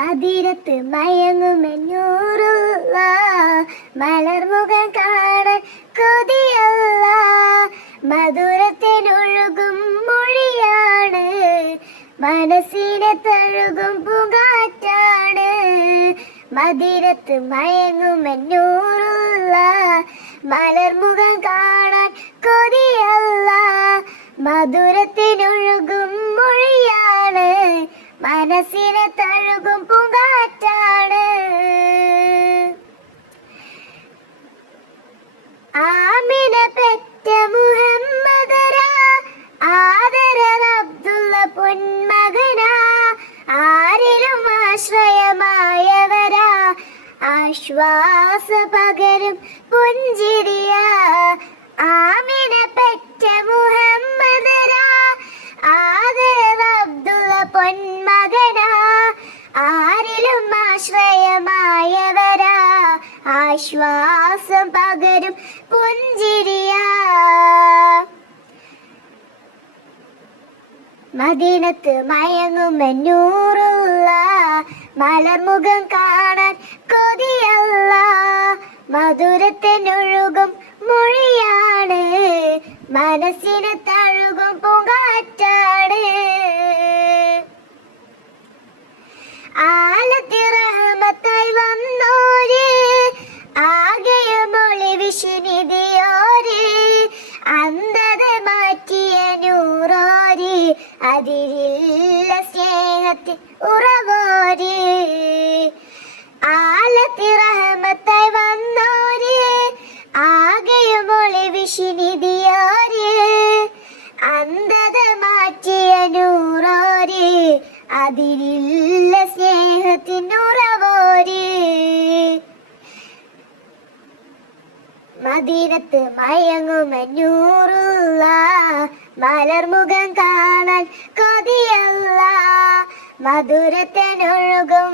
മദിരത്ത് മയങ്ങുമെന്നൂറുള്ള മലർമുഖം കാണാൻ കൊതിയല്ല. മധുരത്തിനൊഴുകും മൊഴിയാണ്, മനസ്സിനെ തഴുകും പൂങ്കാറ്റാണ്. മദിരത്ത് മയങ്ങുമെന്നൂറുള്ള മലർമുഖം കാണാൻ കൊതിയല്ല. മധുരത്തിനൊഴുകും മൊഴിയാണ്, മനസ്സിനെ തഴുകും പൂങ്കാറ്റാണ്. ആമിന പെറ്റ മുഹമ്മദരാ, ആദര അബ്ദുള്ള പൊന്മകനാ. ആരിലും ആശ്രയമായവരാ, ആശ്വാസ പകരും പുഞ്ചിരിയാ. ആമിന പെറ്റ മുഹമ്മദരാ, ആദര അബ്ദുള്ള പൊന്മകനാ. ആരിലും ആശ്രയമായവരാ, ആശ്വാസം പകരും പുഞ്ചിരിയാ. മദീനത്ത് മയങ്ങുമെന്നൂറുള്ള മലർമുഖം കാണാൻ കൊതിയല്ല. മധുരത്തിനൊഴുകും മൊഴിയാണ്, മനസ്സിനെ തഴുകും പൂങ്കാറ്റാണ്. ആലത്തി റഹ്മത്തായി വന്നോര്, ആകെയും ഒളിവിശുനിധിയോര്. അന്ധത മാറ്റിയ നൂറോര്, അതിരില്ല സ്നേഹത്തിൽ ഉറവോര്. ആലത്തി റഹ്മത്തായി വന്നോര്, ആകെയും ഒളിവിശുനിധിയോര്. അന്ധത മാറ്റിയ നൂറോര്, അതിരില്ല സ്നേഹത്തിനുറവോര്. മദീനത്ത് മയങ്ങുമെന്നൂറുള്ള മലർമുഖം കാണാൻ കൊതിയല്ല. മധുരത്തിനൊഴുകും